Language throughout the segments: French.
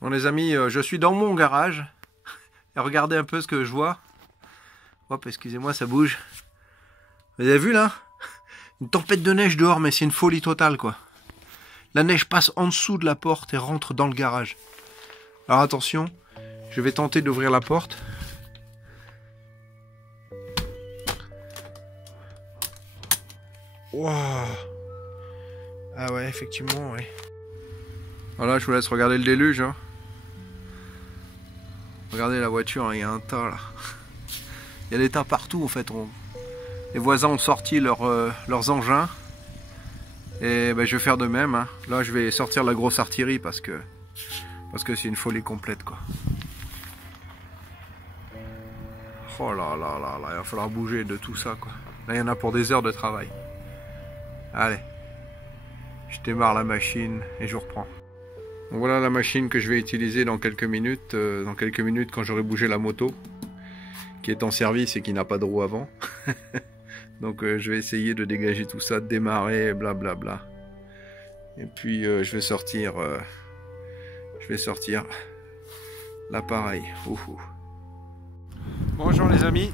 Bon les amis, je suis dans mon garage. Et regardez un peu ce que je vois. Hop, excusez-moi, ça bouge. Vous avez vu là? Une tempête de neige dehors, mais c'est une folie totale quoi. La neige passe en dessous de la porte et rentre dans le garage. Alors attention, je vais tenter d'ouvrir la porte. Wow. Ah ouais, effectivement, ouais. Voilà, je vous laisse regarder le déluge. Hein. Regardez la voiture, hein, il y a un tas là. Il y a des tas partout en fait. Les voisins ont sorti leurs engins. Et ben, je vais faire de même. Hein. Là, je vais sortir la grosse artillerie parce que c'est une folie complète quoi. Oh là là là là, il va falloir bouger de tout ça quoi. Là, il y en a pour des heures de travail. Allez, je démarre la machine et je reprends. Donc voilà la machine que je vais utiliser dans quelques minutes. Dans quelques minutes quand j'aurai bougé la moto qui est en service et qui n'a pas de roue avant. Donc je vais essayer de dégager tout ça, de démarrer, blablabla. Et puis je vais sortir l'appareil. Bonjour les amis.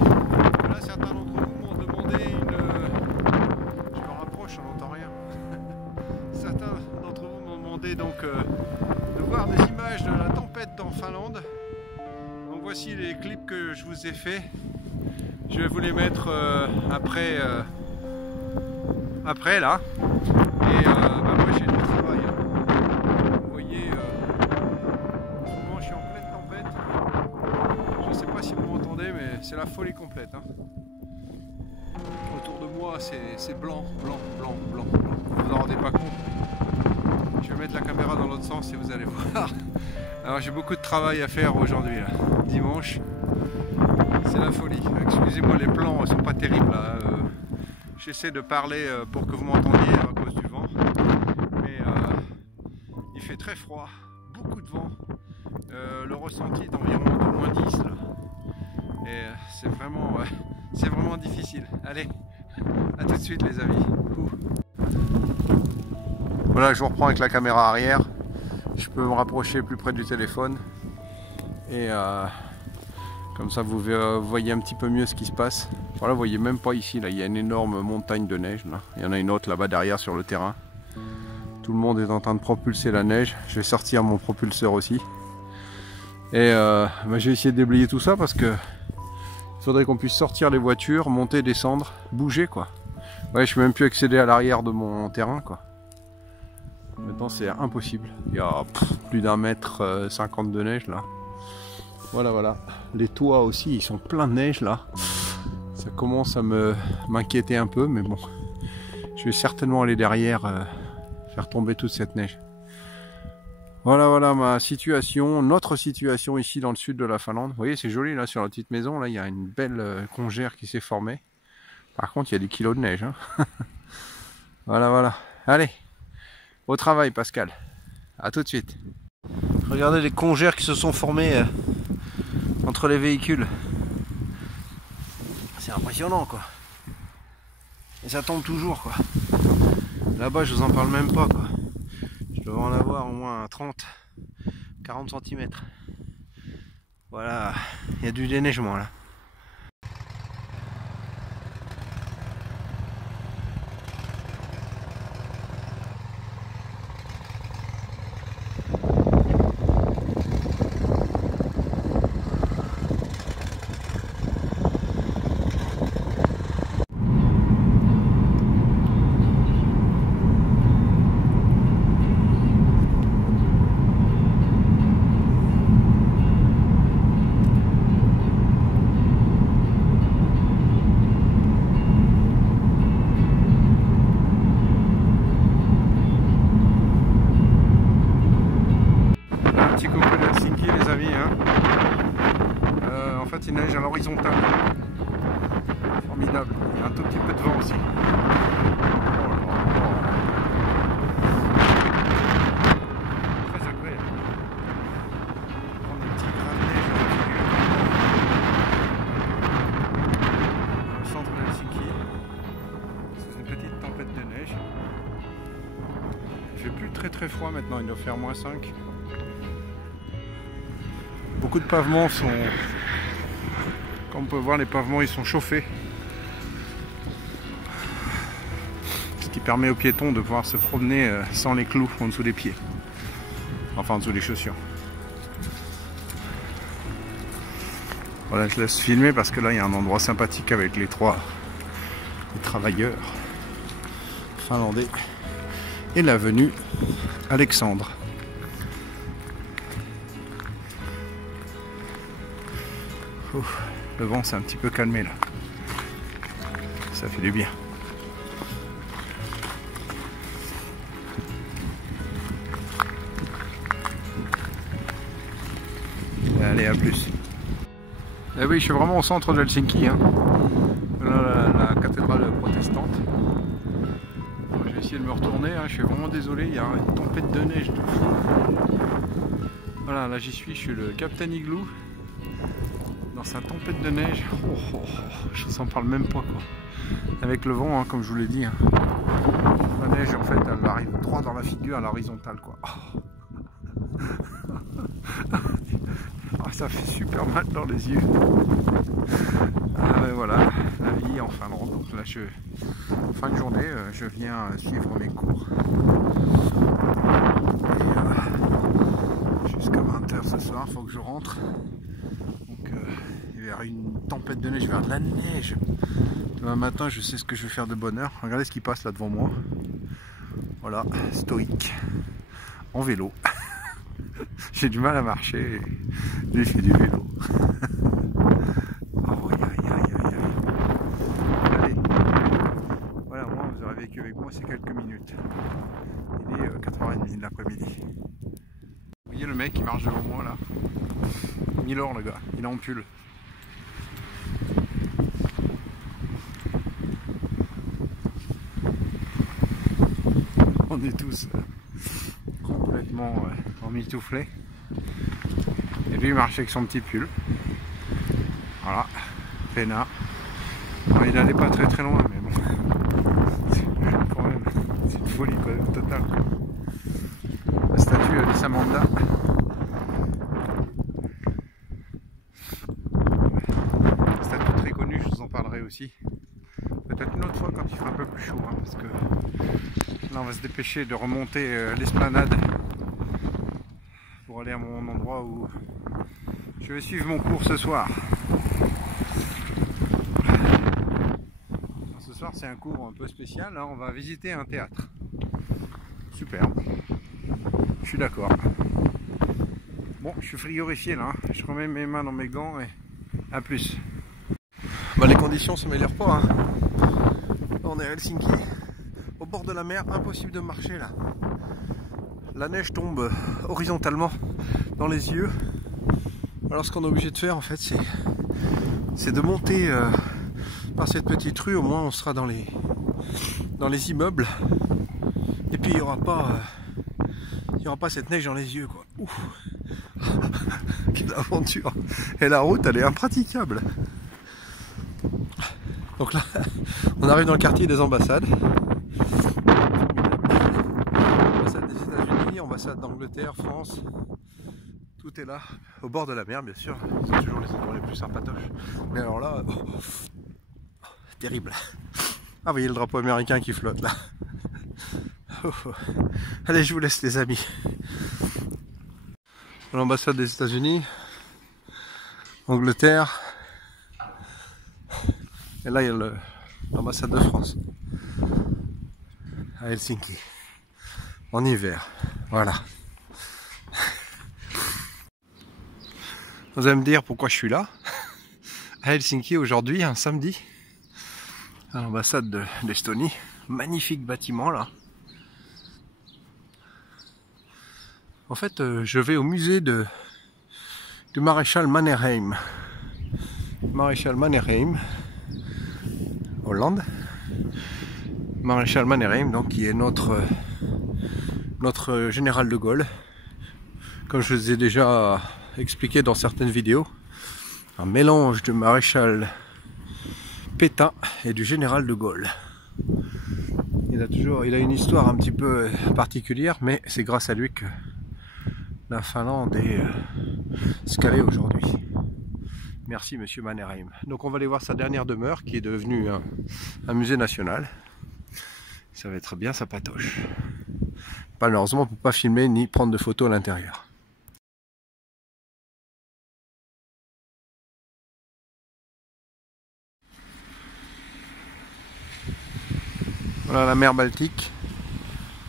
Là certains d'entre vous m'ont demandé Je me rapproche, on n'entend rien. Certains d'entre vous m'ont demandé donc de voir des images de la tempête en Finlande. Donc voici les clips que je vous ai fait. Je vais vous les mettre après là. Et moi j'ai du travail. Vous voyez, en ce moment je suis en pleine tempête. Je ne sais pas si vous m'entendez, mais c'est la folie complète. Hein. Autour de moi c'est blanc, blanc, blanc, blanc, blanc. Vous en rendez pas compte. Je vais mettre la caméra dans l'autre sens et vous allez voir. Alors j'ai beaucoup de travail à faire aujourd'hui, dimanche. C'est la folie. Excusez-moi, les plans ne sont pas terribles là. J'essaie de parler pour que vous m'entendiez à cause du vent. Mais il fait très froid, beaucoup de vent. Le ressenti est environ de -10 là. Et c'est vraiment difficile. Allez, à tout de suite les amis. Voilà, je vous reprends avec la caméra arrière. Je peux me rapprocher plus près du téléphone. Et comme ça vous voyez un petit peu mieux ce qui se passe. Voilà, vous voyez même pas ici, là, il y a une énorme montagne de neige. Là. Il y en a une autre là-bas derrière sur le terrain. Tout le monde est en train de propulser la neige. Je vais sortir mon propulseur aussi. Et je vais essayer de déblayer tout ça parce que il faudrait qu'on puisse sortir les voitures, monter, descendre, bouger quoi. Ouais, je peux même plus accéder à l'arrière de mon terrain quoi. Maintenant c'est impossible. Il y a plus d'1 mètre 50 de neige là. Voilà. Les toits aussi, ils sont pleins de neige là. Ça commence à m'inquiéter un peu, mais bon. Je vais certainement aller derrière faire tomber toute cette neige. Voilà ma situation, notre situation ici dans le sud de la Finlande. Vous voyez, c'est joli là sur la petite maison. Là, il y a une belle congère qui s'est formée. Par contre, il y a des kilos de neige. Hein. Voilà. Allez, au travail Pascal. À tout de suite. Regardez les congères qui se sont formées entre les véhicules. C'est impressionnant quoi. Et ça tombe toujours quoi. Là-bas je vous en parle même pas quoi. Je devrais en avoir au moins 30-40 cm. Voilà, il y a du déneigement là. Il neige à l'horizontale. Formidable. Il y a un tout petit peu de vent aussi. Très agréable. Prendre des petits grains de neige au centre de Helsinki. C'est une petite tempête de neige. Il fait plus très froid maintenant, il doit faire -5. Beaucoup de pavements sont, comme on peut voir, les pavements ils sont chauffés, ce qui permet aux piétons de pouvoir se promener sans les clous en dessous des pieds, enfin en dessous des chaussures. Voilà, je laisse filmer parce que là il y a un endroit sympathique avec les travailleurs finlandais et l'avenue Alexandre. Le vent s'est un petit peu calmé là, ça fait du bien. Allez, à plus. Eh oui, je suis vraiment au centre de Helsinki, hein. La cathédrale protestante. Je vais essayer de me retourner, hein. Je suis vraiment désolé, il y a une tempête de neige de fou. Voilà, là j'y suis, je suis le Captain Igloo. Dans sa tempête de neige, je ne s'en parle même pas quoi. Avec le vent, hein, comme je vous l'ai dit, hein. La neige en fait elle arrive droit dans la figure à l'horizontale quoi. Ça fait super mal dans les yeux. Voilà, la vie en Finlande. Donc là, fin de journée, je viens suivre mes cours. Jusqu'à 20 h ce soir, il faut que je rentre. Donc, vers une tempête de neige, vers de la neige. Demain matin, je sais ce que je vais faire de bonne heure. Regardez ce qui passe là devant moi. Voilà, stoïque, en vélo. J'ai du mal à marcher, j'ai fait du vélo. Oh, allez, voilà, moi vous aurez vécu avec moi ces quelques minutes. Il est 4h30 de l'après-midi. Vous voyez le mec qui marche devant moi là, Milor le gars, il est en pull. On est tous complètement emmitouflés. Et lui il marche avec son petit pull. Voilà, peinard. Bon, il n'allait pas très loin, mais bon. Quand même, c'est une folie quand même, totale. La statue de Samanda. Statue très connue, je vous en parlerai aussi. Peut-être une autre fois quand il fera un peu plus chaud, hein, parce que là on va se dépêcher de remonter l'esplanade pour aller à mon endroit où je vais suivre mon cours ce soir. Ce soir c'est un cours un peu spécial, là on va visiter un théâtre. Super, je suis d'accord. Bon, je suis frigorifié là, hein. Je remets mes mains dans mes gants et à plus. Bah, les conditions se m'améliorent pas, hein. Là, on est à Helsinki, au bord de la mer, impossible de marcher là. La neige tombe horizontalement dans les yeux. Alors ce qu'on est obligé de faire en fait c'est de monter par cette petite rue, au moins on sera dans les immeubles. Et puis il n'y aura pas cette neige dans les yeux quoi. Ouf. Quelle aventure. Et la route elle est impraticable. Donc là on arrive dans le quartier des ambassades. Ambassade des États-Unis, ambassade d'Angleterre, France. Tout est là, au bord de la mer bien sûr. C'est toujours les endroits les plus sympatoches. Mais alors là, terrible. Ah, vous voyez le drapeau américain qui flotte là. Allez, je vous laisse les amis. L'ambassade des États-Unis, Angleterre, et là il y a l'ambassade de France à Helsinki en hiver. Voilà. Vous allez me dire pourquoi je suis là à Helsinki aujourd'hui, un samedi, à l'ambassade d'Estonie. Magnifique bâtiment là. En fait, je vais au musée du maréchal Mannerheim. Maréchal Mannerheim, Hollande. Maréchal Mannerheim, donc qui est notre général de Gaulle. Comme je vous ai déjà expliqué dans certaines vidéos, un mélange de maréchal Pétain et du général de Gaulle. Il a une histoire un petit peu particulière, mais c'est grâce à lui que La Finlande est ce qu'elle est aujourd'hui. Merci Monsieur Mannerheim. Donc on va aller voir sa dernière demeure qui est devenue un musée national. Ça va être bien sa patoche. Malheureusement on ne peut pas filmer ni prendre de photos à l'intérieur. Voilà la mer Baltique.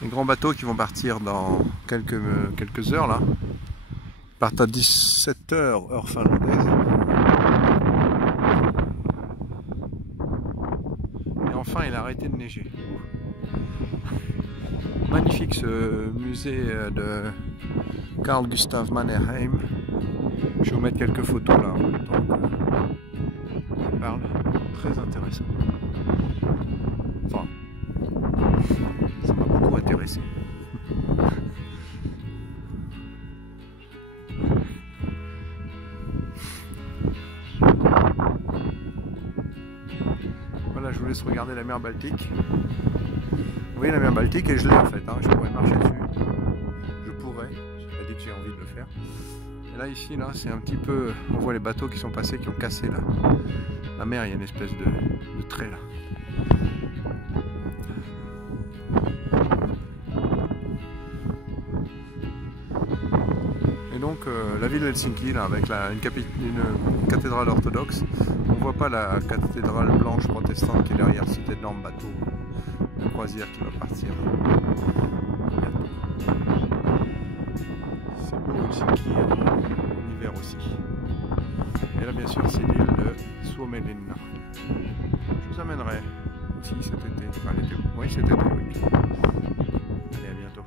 Les grands bateaux qui vont partir dans quelques heures là. Ils partent à 17 h heure finlandaise. Et enfin il a arrêté de neiger. Magnifique ce musée de Carl Gustav Mannerheim. Je vais vous mettre quelques photos là en même temps qu'on parle. Très intéressant. Enfin, ça m'a beaucoup intéressé. Voilà, je vous laisse regarder la mer Baltique. Vous voyez la mer Baltique est gelée en fait, hein. Je pourrais marcher dessus. Je pourrais, je n'ai pas dit que j'ai envie de le faire. Et là ici, là, c'est un petit peu. On voit les bateaux qui sont passés, qui ont cassé là. La mer, il y a une espèce de trait là. Et donc la ville d'Helsinki là, avec une cathédrale orthodoxe. On ne voit pas la cathédrale blanche protestante qui est derrière cet énorme bateau de croisière qui va partir. C'est beau Helsinki en hiver aussi. Et là bien sûr c'est l'île de Suomenlinna. Je vous amènerai aussi cet été. Enfin l'été. Oui cet été oui. Allez à bientôt.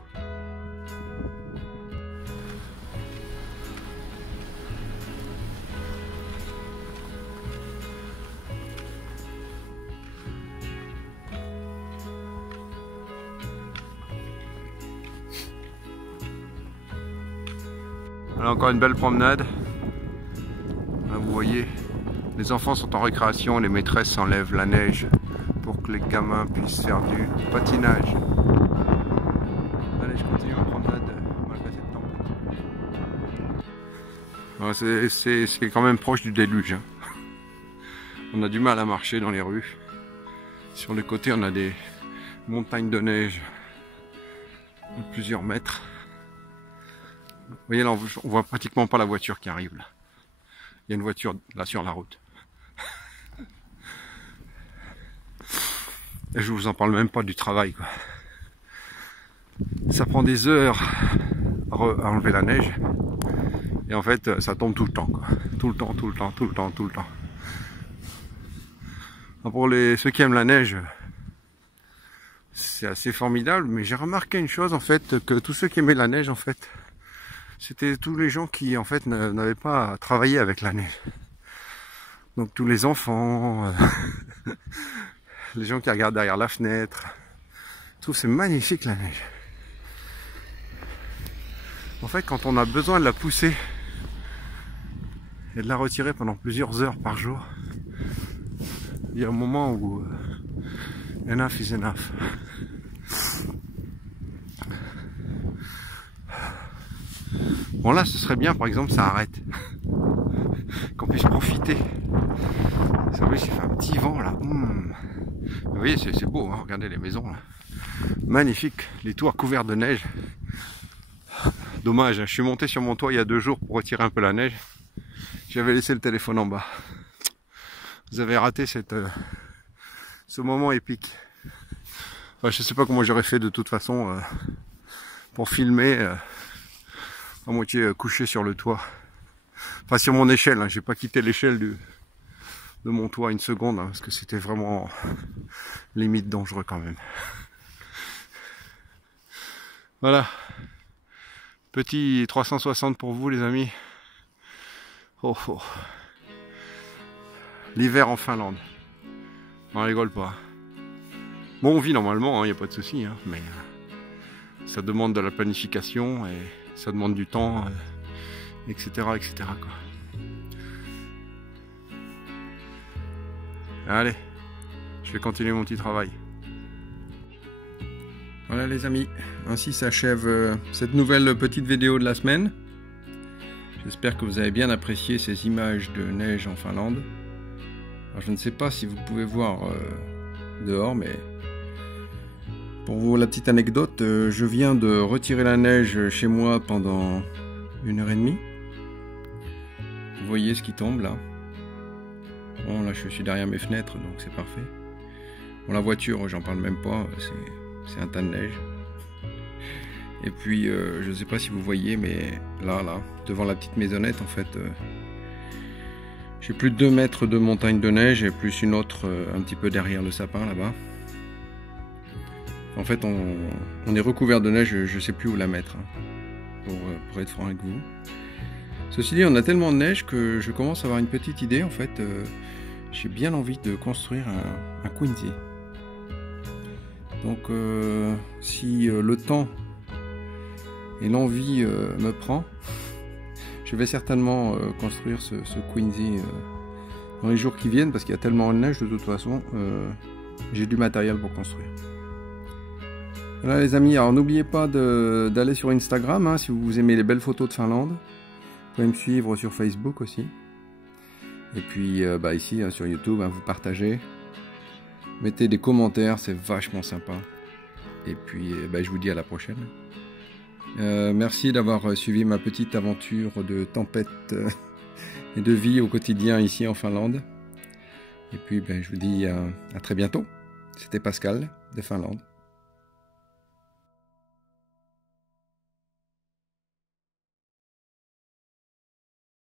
Voilà encore une belle promenade. Là vous voyez, les enfants sont en récréation, les maîtresses enlèvent la neige pour que les gamins puissent faire du patinage. Allez, je continue ma promenade malgré cette tempête. C'est quand même proche du déluge. Hein. On a du mal à marcher dans les rues. Sur les côtés, on a des montagnes de neige de plusieurs mètres. Vous voyez là, on voit pratiquement pas la voiture qui arrive là. Il y a une voiture là sur la route. Et je vous en parle même pas du travail quoi. Ça prend des heures à enlever la neige. Et en fait, ça tombe tout le temps quoi. Tout le temps. Alors pour ceux qui aiment la neige, c'est assez formidable. Mais j'ai remarqué une chose en fait, que tous ceux qui aimaient la neige en fait, c'était tous les gens qui en fait n'avaient pas travaillé avec la neige. Donc tous les enfants, les gens qui regardent derrière la fenêtre. Je trouve c'est magnifique la neige. En fait quand on a besoin de la pousser et de la retirer pendant plusieurs heures par jour, il y a un moment où enough is enough. Bon là ce serait bien par exemple ça arrête. Qu'on puisse profiter. Vous savez, il fait un petit vent là. Vous voyez, c'est beau, hein, regardez les maisons là. Magnifique, les toits couverts de neige. Dommage, hein, je suis monté sur mon toit il y a 2 jours pour retirer un peu la neige. J'avais laissé le téléphone en bas. Vous avez raté ce moment épique. Enfin, je sais pas comment j'aurais fait de toute façon pour filmer à moitié couché sur le toit. Enfin sur mon échelle, hein. J'ai pas quitté l'échelle de mon toit une seconde hein, parce que c'était vraiment limite dangereux quand même. Voilà. Petit 360 pour vous les amis. Oh, oh. L'hiver en Finlande. On rigole pas. Bon on vit normalement, il n'y a pas de souci, hein, mais ça demande de la planification et ça demande du temps, etc. quoi. Allez, je vais continuer mon petit travail. Voilà les amis, ainsi s'achève cette nouvelle petite vidéo de la semaine. J'espère que vous avez bien apprécié ces images de neige en Finlande. Alors, je ne sais pas si vous pouvez voir dehors, mais pour vous la petite anecdote, je viens de retirer la neige chez moi pendant 1h30. Vous voyez ce qui tombe là. Bon, là je suis derrière mes fenêtres, donc c'est parfait. Bon, la voiture, j'en parle même pas, c'est un tas de neige. Et puis, je ne sais pas si vous voyez, mais là, devant la petite maisonnette, en fait, j'ai plus de 2 mètres de montagne de neige et plus une autre un petit peu derrière le sapin là-bas. En fait, on est recouvert de neige, je ne sais plus où la mettre, hein, pour être franc avec vous. Ceci dit, on a tellement de neige que je commence à avoir une petite idée. En fait, j'ai bien envie de construire un Quincy. Donc, si le temps et l'envie me prend, je vais certainement construire ce Quincy dans les jours qui viennent, parce qu'il y a tellement de neige de toute façon, j'ai du matériel pour construire. Voilà les amis, alors n'oubliez pas d'aller sur Instagram, hein, si vous aimez les belles photos de Finlande. Vous pouvez me suivre sur Facebook aussi. Et puis ici sur YouTube, hein, vous partagez. Mettez des commentaires, c'est vachement sympa. Et puis je vous dis à la prochaine. Merci d'avoir suivi ma petite aventure de tempête et de vie au quotidien ici en Finlande. Et puis je vous dis à très bientôt. C'était Pascal de Finlande.